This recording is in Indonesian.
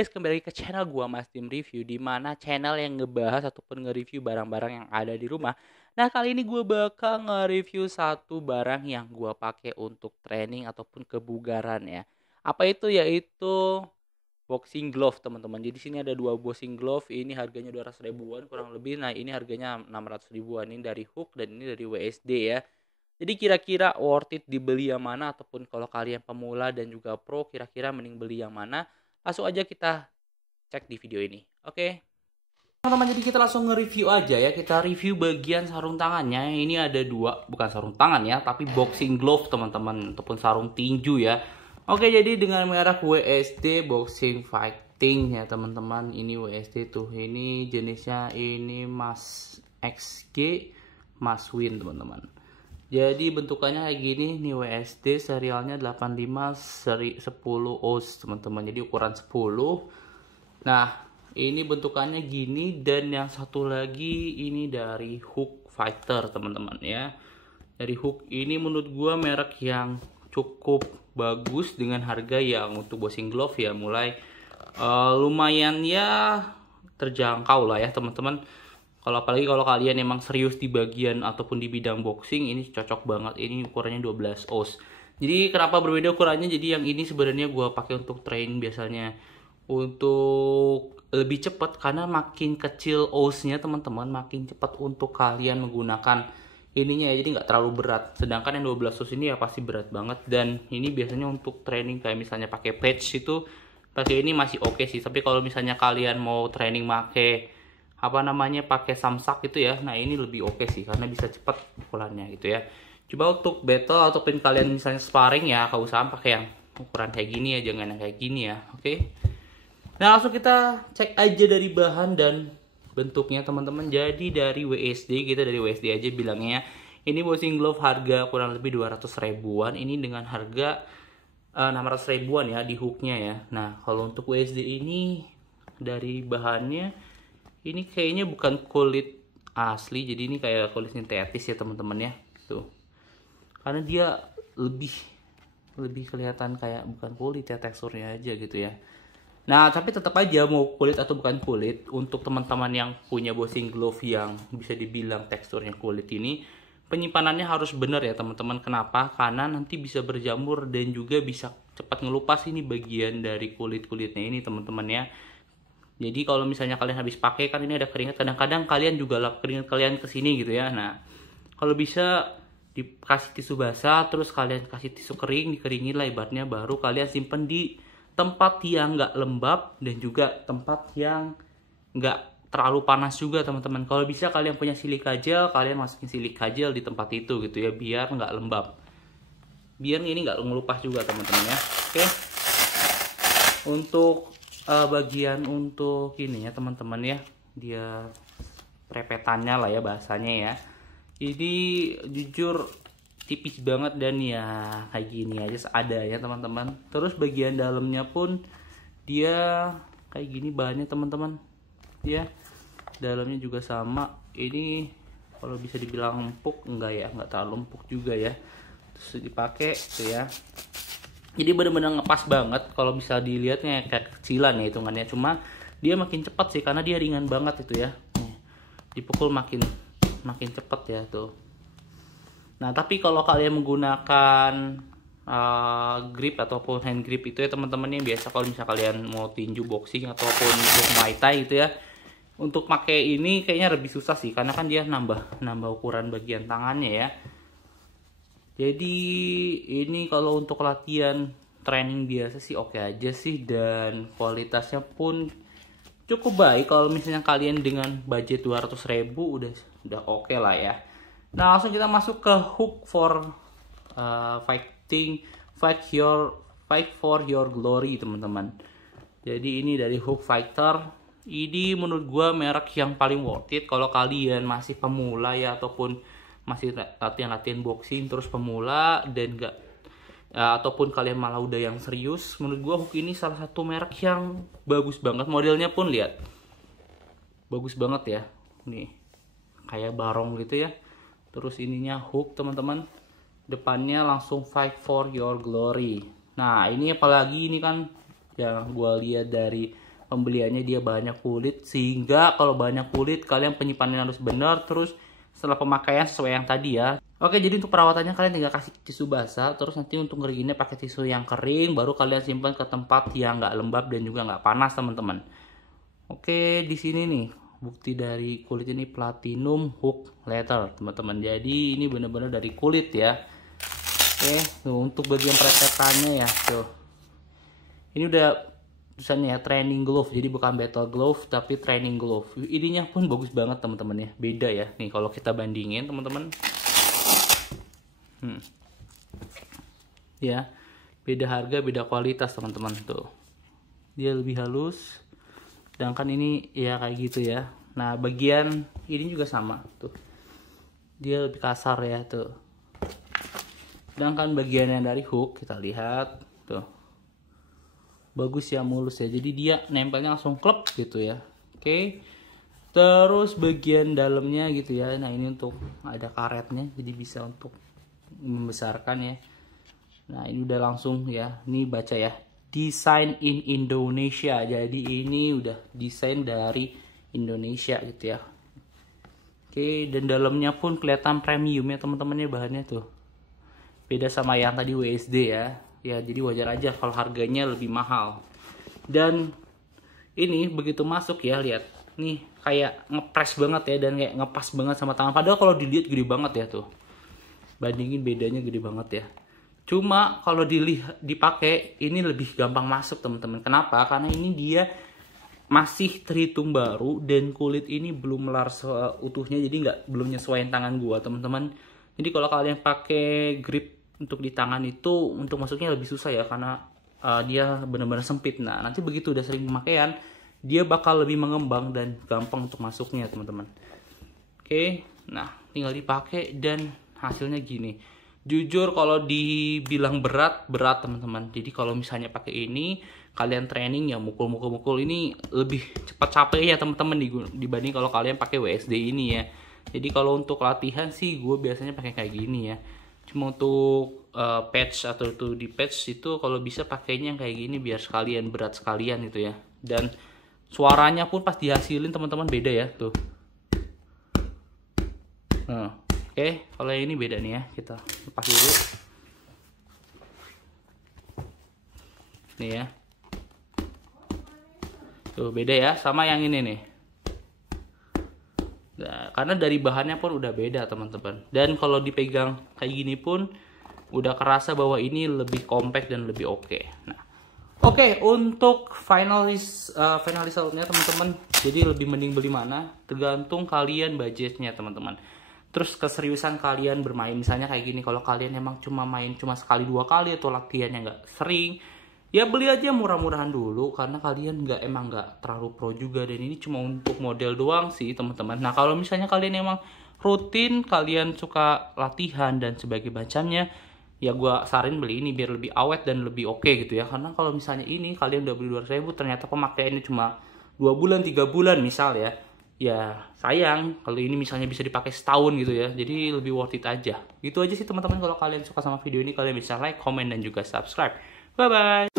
guys, kembali lagi ke channel gua Mas Dim Review, di mana channel yang ngebahas ataupun nge-review barang-barang yang ada di rumah. Nah, kali ini gua bakal nge-review satu barang yang gua pakai untuk training ataupun kebugaran ya. Apa itu? Yaitu boxing glove, teman-teman. Jadi sini ada dua boxing glove, ini harganya 200 ribuan kurang lebih. Nah, ini harganya 600 ribuan. Ini dari Hook dan ini dari WSD ya. Jadi kira-kira worth it dibeli yang mana, ataupun kalau kalian pemula dan juga pro, kira-kira mending beli yang mana? Langsung aja kita cek di video ini. Oke. Teman-teman, jadi kita langsung nge-review aja ya. Kita review bagian sarung tangannya. Ini ada dua, bukan sarung tangan ya, tapi boxing glove teman-teman, ataupun sarung tinju ya. Oke, jadi dengan merek WSD Boxing Fighting ya teman-teman. Ini WSD tuh, ini jenisnya ini Mas XG Mas Win teman-teman. Jadi bentukannya kayak gini nih, WSD serialnya 85 seri 10 oz teman-teman. Jadi ukuran 10. Nah, ini bentukannya gini, dan yang satu lagi ini dari Hook Fighter teman-teman ya. Dari Hook ini menurut gua merek yang cukup bagus dengan harga yang untuk boxing glove ya mulai lumayan ya terjangkau lah ya teman-teman. Apalagi kalau kalian emang serius di bagian ataupun di bidang boxing, ini cocok banget. Ini ukurannya 12 oz. Jadi kenapa berbeda ukurannya? Jadi yang ini sebenarnya gue pakai untuk train biasanya, untuk lebih cepat, karena makin kecil oznya teman-teman, makin cepat untuk kalian menggunakan ininya ya. Jadi nggak terlalu berat. Sedangkan yang 12 oz ini ya pasti berat banget. Dan ini biasanya untuk training kayak misalnya pakai patch itu, pakai ini masih oke sih. Tapi kalau misalnya kalian mau training pakai pakai samsak gitu ya, nah ini lebih oke sih karena bisa cepat pukulannya gitu ya. Coba untuk battle ataupun kalian misalnya sparring ya, keusahaan pakai yang ukuran kayak gini ya, jangan yang kayak gini ya. Oke. Nah, langsung kita cek aja dari bahan dan bentuknya teman-teman. Jadi dari WSD, kita dari WSD aja bilangnya. Ini boxing glove harga kurang lebih 200 ribuan. Ini dengan harga 600 ribuan ya di hooknya ya. Nah, kalau untuk WSD ini dari bahannya, ini kayaknya bukan kulit asli, jadi ini kayak kulit sintetis ya teman-teman ya. Tuh. Karena dia lebih kelihatan kayak bukan kulit ya, teksturnya aja gitu ya. Nah, tapi tetap aja mau kulit atau bukan kulit, untuk teman-teman yang punya boxing glove yang bisa dibilang teksturnya kulit ini, penyimpanannya harus benar ya teman-teman. Kenapa? Karena nanti bisa berjamur dan juga bisa cepat ngelupas ini bagian dari kulit-kulitnya ini teman-teman ya. Jadi kalau misalnya kalian habis pakai, kan ini ada keringat, kadang-kadang kalian juga lap keringat kalian ke sini gitu ya. Nah, kalau bisa dikasih tisu basah, terus kalian kasih tisu kering, dikeringin lah ibaratnya, baru kalian simpen di tempat yang nggak lembab dan juga tempat yang nggak terlalu panas juga teman-teman. Kalau bisa kalian punya silika gel, kalian masukin silika gel di tempat itu gitu ya, biar nggak lembab, biar ini nggak ngelupas juga teman-teman ya. Oke. Untuk bagian untuk ini ya teman-teman ya, dia prepetannya lah ya bahasanya ya, ini jujur tipis banget dan ya kayak gini aja seadanya teman-teman. Terus bagian dalamnya pun dia kayak gini bahannya teman-teman ya, dalamnya juga sama. Ini kalau bisa dibilang empuk, enggak ya, enggak terlalu empuk juga ya. Terus dipakai tuh ya, jadi benar-benar ngepas banget. Kalau bisa dilihatnya kayak kecilan ya hitungannya, cuma dia makin cepat sih karena dia ringan banget itu ya. Dipukul makin cepat ya tuh. Nah, tapi kalau kalian menggunakan grip ataupun hand grip itu ya teman-teman, yang biasa kalau misalnya kalian mau tinju boxing ataupun muay thai gitu ya, untuk pakai ini kayaknya lebih susah sih karena kan dia nambah ukuran bagian tangannya ya. Jadi ini kalau untuk latihan training biasa sih oke aja sih, dan kualitasnya pun cukup baik. Kalau misalnya kalian dengan budget 200 ribu udah oke lah ya. Nah, langsung kita masuk ke Hook for fight for your glory teman-teman. Jadi ini dari Hook Fighter. Ini menurut gua merek yang paling worth it kalau kalian masih pemula ya, ataupun masih latihan boxing terus pemula dan enggak ataupun kalian malah udah yang serius. Menurut gua Hook ini salah satu merek yang bagus banget. Modelnya pun lihat, bagus banget ya. Nih kayak barong gitu ya. Terus ininya Hook teman-teman, depannya langsung fight for your glory. Nah, ini apalagi ini kan yang gua lihat dari pembeliannya dia bahannya kulit, sehingga kalau bahannya kulit kalian penyimpanannya harus benar, terus setelah pemakaian sesuai yang tadi ya. Oke, jadi untuk perawatannya kalian tinggal kasih tisu basah, terus nanti untuk ngeringinnya pakai tisu yang kering, baru kalian simpan ke tempat yang nggak lembab dan juga nggak panas teman-teman. Oke, di sini nih bukti dari kulit ini platinum hook leather teman-teman. Jadi ini benar-benar dari kulit ya. Oke, tuh, untuk bagian pretekannya ya tuh. Ini udah tulisannya ya training glove, jadi bukan battle glove tapi training glove. Ininya pun bagus banget teman-teman ya, beda ya nih kalau kita bandingin teman-teman. Ya, beda harga beda kualitas teman-teman tuh. Dia lebih halus, sedangkan ini ya kayak gitu ya. Nah bagian ini juga sama tuh, dia lebih kasar ya tuh. Sedangkan bagian yang dari hook kita lihat tuh, bagus ya, mulus ya, jadi dia nempelnya langsung klep gitu ya. Oke, terus bagian dalamnya gitu ya. Nah ini untuk ada karetnya, jadi bisa untuk membesarkan ya. Nah ini udah langsung ya, ini baca ya, design in Indonesia, jadi ini udah desain dari Indonesia gitu ya. Oke, dan dalamnya pun kelihatan premium ya teman-teman ya, bahannya tuh beda sama yang tadi WSD ya. Ya jadi wajar aja kalau harganya lebih mahal. Dan ini begitu masuk ya, lihat nih kayak ngepres banget ya, dan kayak ngepas banget sama tangan, padahal kalau dilihat gede banget ya tuh, bandingin bedanya gede banget ya. Cuma kalau dipakai ini lebih gampang masuk teman-teman. Kenapa? Karena ini dia masih terhitung baru dan kulit ini belum melar seutuhnya, jadi belum nyesuaiin tangan gua teman-teman. Jadi kalau kalian pakai grip untuk di tangan itu untuk masuknya lebih susah ya, karena dia benar-benar sempit. Nah nanti begitu udah sering pemakaian dia bakal lebih mengembang dan gampang untuk masuknya teman-teman. Oke, nah tinggal dipakai dan hasilnya gini. Jujur kalau dibilang berat teman-teman. Jadi kalau misalnya pakai ini kalian training ya mukul ini lebih cepat capek ya teman-teman dibanding kalau kalian pakai WSD ini ya. Jadi kalau untuk latihan sih gue biasanya pakai kayak gini ya. Cuma untuk patch atau tuh di patch itu kalau bisa pakainya kayak gini biar sekalian berat sekalian gitu ya. Dan suaranya pun pas dihasilin teman-teman beda ya tuh. Nah, oke, kalau yang ini beda nih ya, kita lepas dulu. Nih ya. Tuh beda ya sama yang ini nih. Nah, karena dari bahannya pun udah beda teman-teman. Dan kalau dipegang kayak gini pun udah kerasa bahwa ini lebih compact dan lebih oke. Nah, oke, untuk final resultnya teman-teman. Jadi lebih mending beli mana? Tergantung kalian budgetnya teman-teman. Terus keseriusan kalian bermain, misalnya kayak gini, kalau kalian emang cuma main cuma sekali 2 kali atau latihannya nggak sering, ya beli aja murah-murahan dulu, karena kalian emang nggak terlalu pro juga, dan ini cuma untuk model doang sih teman-teman. Nah kalau misalnya kalian emang rutin, kalian suka latihan dan sebagai macamnya, ya gue saran beli ini biar lebih awet dan lebih oke gitu ya. Karena kalau misalnya ini kalian udah beli 200.000 ternyata pemakaiannya cuma 2 bulan 3 bulan misal ya, ya sayang. Kalau ini misalnya bisa dipakai setahun gitu ya, jadi lebih worth it aja. Gitu aja sih teman-teman. Kalau kalian suka sama video ini, kalian bisa like, comment, dan juga subscribe. Bye bye.